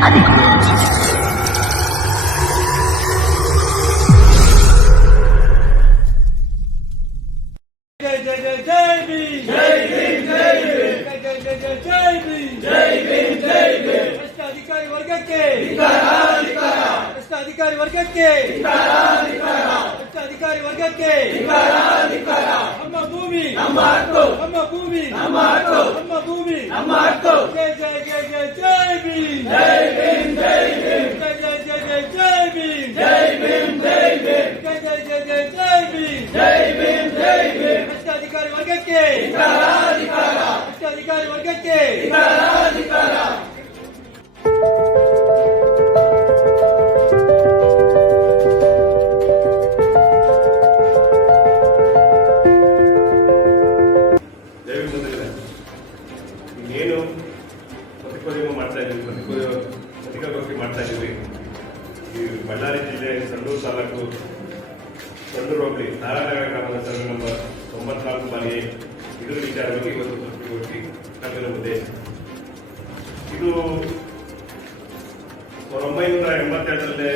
अधिकारी वर्गಕ್ಕೆ अधिकारी वर्गಕ್ಕೆ अधिकारी वर्गಕ್ಕೆ ನಮ್ಮ ಭೂಮಿ ನಮ್ಮ ಹಕ್ಕು ನಮ್ಮ ಭೂಮಿ ನಮ್ಮ ಹಕ್ಕು ನಮ್ಮ ಭೂಮಿ ನಮ್ಮ ಹಕ್ಕು ಜೈ ಜೈ ಜೈ ಜೈ ಜೈ ಭೀಮ್ ಜೈ ಭೀಮ್ ಜೈ ಭೀಮ್ ಜೈ ಜೈ ಜೈ ಜೈ ಜೈ ಭೀಮ್ ಜೈ ಭೀಮ್ ಜೈ ಭೀಮ್ ಜೈ ಜೈ ಜೈ ಜೈ ಜೈ ಭೀಮ್ ಜೈ ಭೀಮ್ ಜೈ ಭೀಮ್ अधिकारी वर्गಕ್ಕೆ अधिकारी वर्गಕ್ಕೆ ಇನ್ನೇನು ಪ್ರತಿಕೋದ್ಯಮ ಮಾಡ್ತಾ ಇದ್ದೀವಿ, ಪತ್ರಿಕಾಗೋಷ್ಠಿ ಮಾಡ್ತಾ ಇದ್ದೀವಿ. ಈ ಬಳ್ಳಾರಿ ಜಿಲ್ಲೆ ಸಂಡೂರು ತಾಲೂಕು ಸಂಡೂರು ಹೋಬಳಿ ನಾರಾಯಣನಗರ ಗ್ರಾಮದ ಸರ್ವೆ ನಂಬರ್ 94 ಇದರ ವಿಚಾರವಾಗಿ ಇವತ್ತು ಪತ್ರಿಕಾಗೋಷ್ಠಿ ಕರೆದಿರುವ ಉದ್ದೇಶ. ಇದು 1982ರಲ್ಲಿ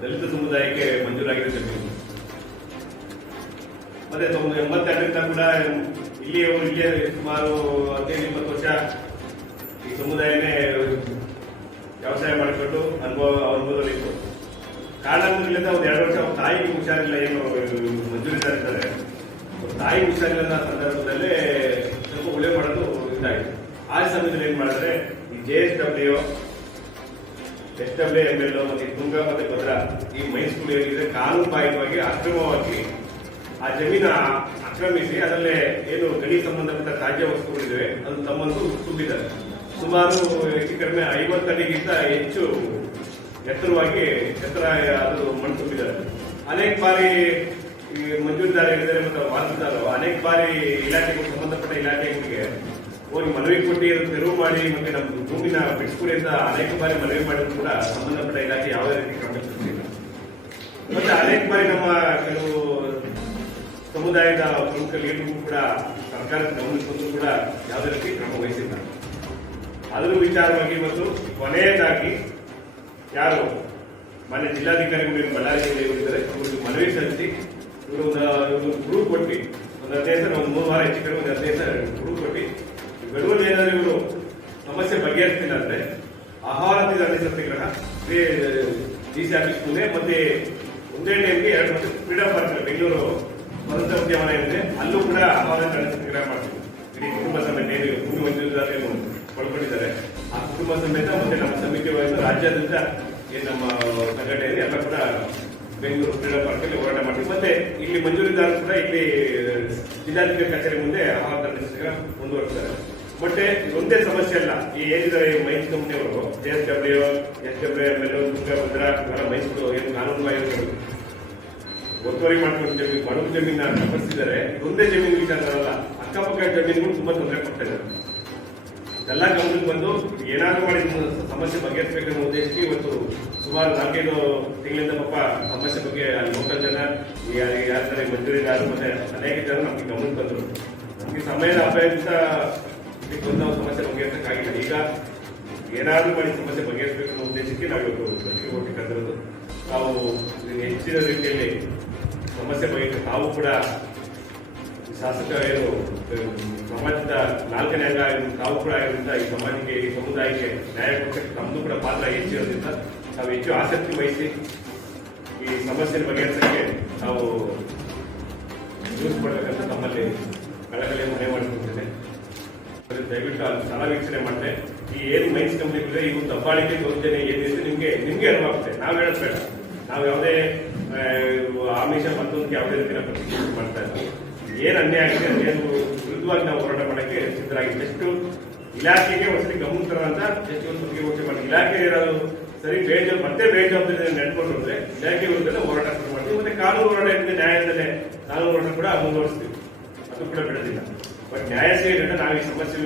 ದಲಿತ ಸಮುದಾಯಕ್ಕೆ ಮಂಜೂರಾಗಿರುವ ಜಮೀನು. ಮತ್ತೆ 82ರಿಂದ ಕೂಡ ಇಲ್ಲಿಯೇ ಸುಮಾರು 15-20 ವರ್ಷ ಈ ಸಮುದಾಯನೇ ವ್ಯವಸಾಯ ಮಾಡಿಕೊಂಡು ಅನುಭವದಲ್ಲಿತ್ತು. ಕಾರಣಗಳಿಂದ ಒಂದು 2 ವರ್ಷ ತಾಯಿಗೆ ಹುಷಾರಿಲ್ಲ, ಏನು ಮಂಜೂರಿದ್ದಾರೆ, ತಾಯಿ ಹುಷಾರಿಲ್ಲದ ಸಂದರ್ಭದಲ್ಲೇ ಸ್ವಲ್ಪ ಉಳೆ ಮಾಡೋದು ಇದಾಗಿದೆ. ಆ ಸಮಯದಲ್ಲಿ ಏನ್ ಮಾಡಿದ್ರೆ ಈ JSW, SWML ಮತ್ತೆ ತುಂಗಾ ಮತ್ತೆ ಭದ್ರಾ ಈ ಮೈಸೂರು ಏನಿದೆ ಕಾನೂನುಬಾಹಿರವಾಗಿ ಅಕ್ರಮವಾಗಿ ಆ ಜಮೀನ ಆಕ್ರಮಿಸಿ ಅದರಲ್ಲೇ ಏನು ಗಣಿ ಸಂಬಂಧಪಟ್ಟ ತ್ಯಾಜ್ಯ ವಸ್ತುಗಳಿವೆ ಅದು ತಮ್ಮನ್ನು ತುಂಬಿದ್ದಾರೆ. ಸುಮಾರು ಹೆಚ್ಚು ಕಡಿಮೆ 50 ಅಡಿಗಿಂತ ಹೆಚ್ಚು ಎತ್ತರ ಅದು ಮಣ್ಣು ತುಂಬಿದ್ದಾರೆ. ಅನೇಕ ಬಾರಿ ಈ ಮಂಜೂರಿದಾರ ಇದ್ದಾರೆ ಮತ್ತು ವಾರಸುದಾರರು ಅನೇಕ ಬಾರಿ ಇಲಾಖೆಗಳು ಸಂಬಂಧಪಟ್ಟ ಇಲಾಖೆಗಳಿಗೆ ಹೋಗಿ ಮನವಿ ಕೊಟ್ಟು ತೆರವು ಮಾಡಿ ಮತ್ತೆ ನಮ್ಮ ಭೂಮಿನ ಬಿಡಿಸ್ಕೊಡಿ ಅಂತ ಅನೇಕ ಬಾರಿ ಮನವಿ ಮಾಡಿದ್ರು ಕೂಡ ಸಂಬಂಧಪಟ್ಟ ಇಲಾಖೆ ಯಾವುದೇ ರೀತಿ ಕ್ರಮ ಜರುಗಿಸಿಲ್ಲ. ಮತ್ತೆ ಅನೇಕ ಬಾರಿ ನಮ್ಮ ಕೆಲವು ಸಮುದಾಯದ ಪ್ರಮುಖ ಲೀಡರ್ಗೂ ಕೂಡ ಸರ್ಕಾರದ ಗಮನಕ್ಕೆ ಬಂದು ಕೂಡ ಯಾವುದೇ ರೀತಿ ಕ್ರಮ ವಹಿಸಿಲ್ಲ. ಅದರ ವಿಚಾರವಾಗಿ ಇವತ್ತು ಕೊನೆಯದಾಗಿ ಯಾರು ಮಾನ್ಯ ಜಿಲ್ಲಾಧಿಕಾರಿಗಳು ಬಳ್ಳಾರಿ ಜಿಲ್ಲೆಯವರಿದ್ದಾರೆ ಇವ್ರಿಗೆ ಮನವಿ ಸಲ್ಲಿಸಿ ಇವರು ಗ್ರೂಪ್ ಕೊಟ್ಟು ಒಂದು 15 ಒಂದು 3 ವಾರ ಹೆಚ್ಚು ಕಡಿಮೆ 15 ಗ್ರೂಪ್ ಕೊಟ್ಟು ಗಡುವಲ್ಲಿ ಏನಾದರೂ ಇವರು ಸಮಸ್ಯೆ ಬಗೆಹರಿಸ್ತಿಲ್ಲ ಅಂದ್ರೆ ಆಹಾರ ಸತ್ಯಾಗ್ರಹ DC ಆಫೀಸ್ ಮುಂದೆ ಮತ್ತೆ ಒಂದೇ ಟೈಮ್ಗೆ 2 ವರ್ಷ ಫ್ರೀಡಂ ಪಾರ್ಕ್ ಬೆಂಗಳೂರು ಸ್ವತಂತ್ರ ಉದ್ಯಾನವನ ಏನಿದೆ ಅಲ್ಲೂ ಕೂಡ ಆಹಾರ ಸತ್ಯಾಗ್ರಹ ಮಾಡ್ತೀವಿ. ಇಡೀ ಕುಟುಂಬ ಸಮೇತ ಏನು ಭೂಮಿ ಮಂಜೂರಾತಿಯನ್ನು ಪಡ್ಕೊಂಡಿದ್ದಾರೆ ಆ ಕುಟುಂಬ ಸಮೇತ ಮತ್ತೆ ನಮ್ಮ ಸಮಿತಿ ರಾಜ್ಯಾದ್ಯಂತ ಏನು ನಮ್ಮ ಸಂಘಟನೆ ಇದೆ ಎಲ್ಲ ಕೂಡ ಬೆಂಗಳೂರು ಫ್ರೀಡಂ ಪಾರ್ಕ್ ಅಲ್ಲಿ ಹೋರಾಟ ಮಾಡ್ತೀವಿ. ಮತ್ತೆ ಇಲ್ಲಿ ಮಂಜೂರಿದಾರರು ಕೂಡ ಇಲ್ಲಿ ಜಿಲ್ಲಾಧಿಕಾರಿ ಕಚೇರಿ ಮುಂದೆ ಆಹಾರ ಸತ್ಯಾಗ್ರಹ ಮುಂದುವರಿಸ್ತಾರೆ. ಬಟ್ ಒಂದೇ ಸಮಸ್ಯೆ ಅಲ್ಲ, ಈ ಏನಿದ್ದಾರೆ ಮೈನ್ಸ್ ಕಂಪನಿಯವರು JSW, SWML, ತುಂಗಾ ಭದ್ರಾ ಮೈಸೂರು ಏನು ಕಾನೂನುಬಾಹಿರ ಒತ್ತುವರಿ ಮಾಡ್ಕೊಂಡು ಜಮೀನು ಬಡವ ಜಮೀನ ತಪ್ಪಿಸಿದ್ದಾರೆ. ಒಂದೇ ಜಮೀನು ವಿಚಾರದಲ್ಲ, ಅಕ್ಕಪಕ್ಕ ಜಮೀನುಗಳು ತುಂಬಾ ತೊಂದರೆ ಕೊಡ್ತಿದ್ದಾರೆ. ಎಲ್ಲ ಗಮನಕ್ಕೆ ಬಂದು ಏನಾದ್ರು ಮಾಡಿ ಸಮಸ್ಯೆ ಬಗೆಹರಿಸಬೇಕನ್ನೋ ಉದ್ದೇಶಕ್ಕೆ ಇವತ್ತು ಸುಮಾರು 4-5 ತಿಂಗಳಿಂದ ಪಾಪ ಸಮಸ್ಯೆ ಬಗ್ಗೆ ಲೋಕಲ್ ಜನ ಯಾರ ಮಂಜೂರಿದಾರರು ಮತ್ತೆ ಅನೇಕ ಜನ ನಮಗೆ ಗಮನಕ್ಕೆ ಬಂದರು. ನಮಗೆ ಸಮಯದ ಅಭ್ಯಂತ ಬಂದು ನಾವು ಸಮಸ್ಯೆ ಬಗೆಹರಿಸಕ್ಕಾಗಿಲ್ಲ. ಈಗ ಏನಾದ್ರು ಮಾಡಿ ಸಮಸ್ಯೆ ಬಗೆಹರಿಸಬೇಕು ಅನ್ನೋ ಉದ್ದೇಶಕ್ಕೆ ನಾವು ಇವತ್ತು ಪತ್ರಿಕಾಗೋಷ್ಠಿ ಕರೆದಿರೋದು. ನಾವು ಹೆಚ್ಚಿನ ರೀತಿಯಲ್ಲಿ ಸಮಸ್ಯೆ ಬಗ್ಗೆ ತಾವು ಕೂಡ ಶಾಸಕ ಏನು ಸಮಾಜದ 4ನೇ ಅಂಗ ತಾವು ಕೂಡ ಆಗಿರೋದ್ರಿಂದ ಈ ಸಮಾಜಕ್ಕೆ ಈ ಸಮುದಾಯಕ್ಕೆ ನ್ಯಾಯ ಕೊಡ್ಸಕ್ಕೆ ತಮ್ಮದು ಕೂಡ ಪಾತ್ರ ಹೆಚ್ಚಿರೋದ್ರಿಂದ ನಾವು ಹೆಚ್ಚು ಆಸಕ್ತಿ ವಹಿಸಿ ಈ ಸಮಸ್ಯೆ ಬಗೆಹರಿಸಕ್ಕೆ ನಾವು ಯೂಸ್ ಮಾಡಬೇಕಂತ ತಮ್ಮಲ್ಲಿ ಕಳಕಳಿ ಮನೆ ಮಾಡಿಕೊಡ್ತೇನೆ. ದಯವಿಟ್ಟು ಅಲ್ಲಿ ಸ್ಥಳ ವೀಕ್ಷಣೆ ಮಾಡಿದೆ ಈ ಏನು ಮೈನ್ಸ್ ಕಂಪನಿಗಳಿದೆ ಇವು ದಬ್ಬಾಳಿಕೆ ದೌರ್ಜನ್ಯ ಏನಿದೆ ನಿಮ್ಗೆ ಅರಿವಾಗುತ್ತೆ. ನಾವು ಹೇಳೋದು ಬೇಡ, ನಾವು ಯಾವುದೇ ಆಮಿಷ ಮತ್ತೊಂದು ಯಾವುದೇ ರೀತಿಯ ಪ್ರತಿಕ್ರಿಯೆ ಮಾಡ್ತಾ ಇದ್ದೀವಿ. ಏನು ಅನ್ಯಾಯ ಆಗಿದೆ ಅದೇನು ವಿರುದ್ಧವಾಗಿ ನಾವು ಹೋರಾಟ ಮಾಡೋಕ್ಕೆ ಸಿದ್ಧರಾಗಿದೆ. ಎಷ್ಟು ಇಲಾಖೆಗೆ ಒಂದ್ಸರಿ ಗಮನ ತರುವಂತ ಎಷ್ಟು ಪತ್ರಿಕಾಗೋಷ್ಠಿ ಮಾಡಿ ಇಲಾಖೆ ಇರೋದು ಸರಿ ಬೇಜವಾಬ್ದಾರಿ ನೆಡ್ಕೊಂಡು ಹೋದ್ರೆ ಇಲಾಖೆ ವಿರುದ್ಧ ಹೋರಾಟ ಶುರು ಮಾಡ್ತೀವಿ. ಮತ್ತೆ ಕಾನೂನು ಹೋರಾಟ ಏನಿದೆ ನ್ಯಾಯಾಲಯದಲ್ಲೇ ಕಾನೂನು ಹೋರಾಟ ಕೂಡ ಮುಂದುವರಿಸ್ತೀವಿ, ಅದು ಕೂಡ ಬಿಡೋದಿಲ್ಲ. ಬಟ್ ನ್ಯಾಯ ಸೇರಿದ್ರೆ ನಾವು ಈ ಸಮಸ್ಯೆ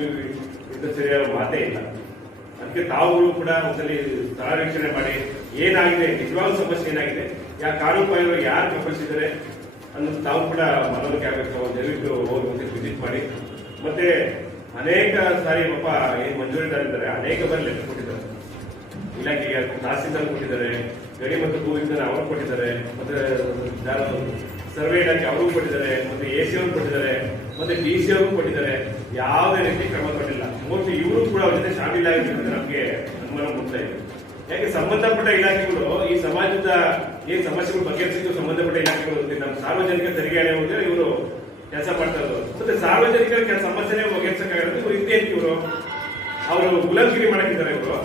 ಸರಿಯಾದ ಮಾತೇ ಇಲ್ಲ. ಅದಕ್ಕೆ ತಾವುಗಳು ಕೂಡ ಒಂದ್ಸಲಿ ಸ್ಥಳ ವೀಕ್ಷಣೆ ಮಾಡಿ ಏನಾಗಿದೆ, ನಿಜವಾಗ್ಲೂ ಸಮಸ್ಯೆ ಏನಾಗಿದೆ, ಕಾನೂನು ಬಾಹಿರವಾಗಿ ಯಾರು ಕಲ್ಪಿಸಿದ್ದಾರೆ ಅನ್ನೋದು ತಾವು ಕೂಡ ಮನವರಿಕೆ ಆಗಬೇಕು. ದಯವಿಟ್ಟು ಹೋಗಿ ಒಂದು ವಿಸಿಟ್ ಮಾಡಿ. ಮತ್ತೆ ಅನೇಕ ಸಾರಿ ಪಾಪ ಏನು ಮಂಜೂರಿದಾರಿದ್ದಾರೆ ಅನೇಕ ಬಾರಿ ಲೆಟರ್ ಕೊಟ್ಟಿದ್ದಾರೆ. ಇಲಾಖೆಗೆ ತಹಸೀಲ್ದಾರ್ ಕೊಟ್ಟಿದ್ದಾರೆ, ಗಣಿ ಮತ್ತು ಭೂ ವಿಜ್ಞಾನ ಅವರು ಕೊಟ್ಟಿದ್ದಾರೆ, ಮತ್ತೆ ಸರ್ವೆ ಇಲಾಖೆ ಅವರು ಕೊಟ್ಟಿದ್ದಾರೆ, ಮತ್ತೆ AC ಅವರು ಕೊಟ್ಟಿದ್ದಾರೆ, ಮತ್ತೆ DC ಅವರು ಕೊಟ್ಟಿದ್ದಾರೆ. ಯಾವುದೇ ರೀತಿ ಕ್ರಮ ಕೊಟ್ಟಿಲ್ಲ. ಮೋಸ್ಟ್ಲಿ ಇವರು ಕೂಡ ಅವ್ರ ಜೊತೆ ಶಾಮೀಲಾಗಿದ್ದಾರೆ ಅಂತ ನಮಗೆ ಅನುಮಾನ ಮೂಡ್ತಾ ಇದೆ. ಯಾಕೆ ಸಂಬಂಧಪಟ್ಟ ಇಲಾಖೆಗಳು ಈ ಸಮಾಜದ ಏನ್ ಸಮಸ್ಯೆಗಳು ಬಗೆಹರಿಸಿದ್ದು ಸಂಬಂಧಪಟ್ಟ ಇಲಾಖೆಗಳು ನಮ್ಮ ಸಾರ್ವಜನಿಕ ತೆರಿಗೆ ಹೋದ್ರೆ ಇವರು ಕೆಲಸ ಮಾಡ್ತಾ ಇದ್ರು. ಮತ್ತೆ ಸಾರ್ವಜನಿಕರ ಸಮಸ್ಯೆನೇ ಬಗೆಹರಿಸಕ್ಕಾಗಲ್ಲ. ಇವರು ಇದ್ದೇನು ಇವರು ಅವರು ಗುಲಾಮಗಿರಿ ಮಾಡಕ್ಕಿದ್ದಾರೆ. ಇವರು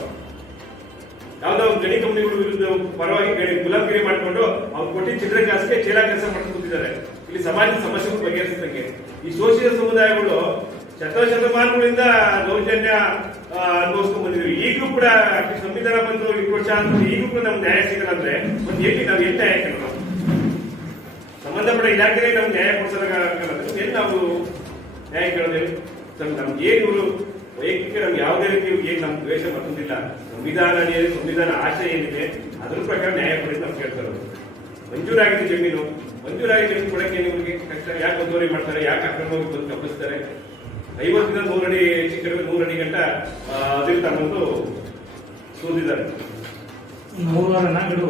ಯಾವ್ದೋ ಒಂದು ಗಣಿ ಕಂಪನಿಗಳು ವಿರುದ್ಧ ಪರವಾಗಿ ಗುಲಾಮಗಿರಿ ಮಾಡಿಕೊಂಡು ಅವ್ರು ಕೊಟ್ಟಿದ್ದ ಚಿತ್ರ ಕೆಲಸಕ್ಕೆ ಚೇಲ ಕೆಲಸ ಮಾಡ್ಕೊಂಡು ಕೂತಿದ್ದಾರೆ. ಇಲ್ಲಿ ಸಮಾಜದ ಸಮಸ್ಯೆಗಳು ಬಗೆಹರಿಸದಂಗೆ ಈ ಶೋಷಿತ ಸಮುದಾಯಗಳು ಶತಮಾನಗಳಿಂದ ದೌರ್ಜನ್ಯ ಅನುಭವಿಸ್ಕೊಂಡ್ ಬಂದಿದ್ವಿ. ಈಗಲೂ ಕೂಡ ಸಂವಿಧಾನ ಬಂದು 20 ವರ್ಷ ಆದ್ಮೇಲೆ ಈಗಲೂ ಕೂಡ ನಮ್ಗೆ ನ್ಯಾಯ ಸಿಗಲ್ಲ ಅಂದ್ರೆ ಮತ್ತೆ ಹೇಗೆ ನಾವು ಎಲ್ಲಿ ನ್ಯಾಯ ಕೇಳೋಣ? ಸಂಬಂಧಪಟ್ಟ ಇಲಾಖೆಗೆ ನಮ್ಗೆ ನ್ಯಾಯ ಕೊಡ್ಸೋದಕ್ಕಾಗಲ್ಲ. ಏನ್ ನಾವು ನ್ಯಾಯ ಕೇಳೋದೇನು? ನಮ್ಗೆ ಏನ್ ಇವರು ವೈಯಕ್ತಿಕ ನಮ್ಗೆ ಯಾವುದೇ ರೀತಿ ಏನ್ ನಮ್ಗೆ ದ್ವೇಷ ಬರ್ತದಿಲ್ಲ. ಸಂವಿಧಾನ ಆಶಯ ಏನಿದೆ ಅದ್ರ ಪ್ರಕಾರ ನ್ಯಾಯ ಕೊಡಿ ನಾವು ಕೇಳ್ತಾರೆ. ಮಂಜೂರಾಗಿದೆ ಜಮೀನು ಕೊಡಕ್ಕೆ ನಿಮಗೆ ಕಷ್ಟ ಯಾಕೆ ಒತ್ತುವರಿ ಮಾಡ್ತಾರೆ? ಯಾಕೆ ಅಕ್ರಮವಾಗಿ ಬಂದು ಕಪ್ಪಿಸ್ತಾರೆ? 50 100 ಅಡಿ ಹೆಚ್ಚು ಕಡಿಮೆ 100 ಅಡಿ ಗಂಟ ಅದಿಲ್ ತಗೊಂಡು ಸೂದಿದ್ದಾರೆ. 3 ಗಡು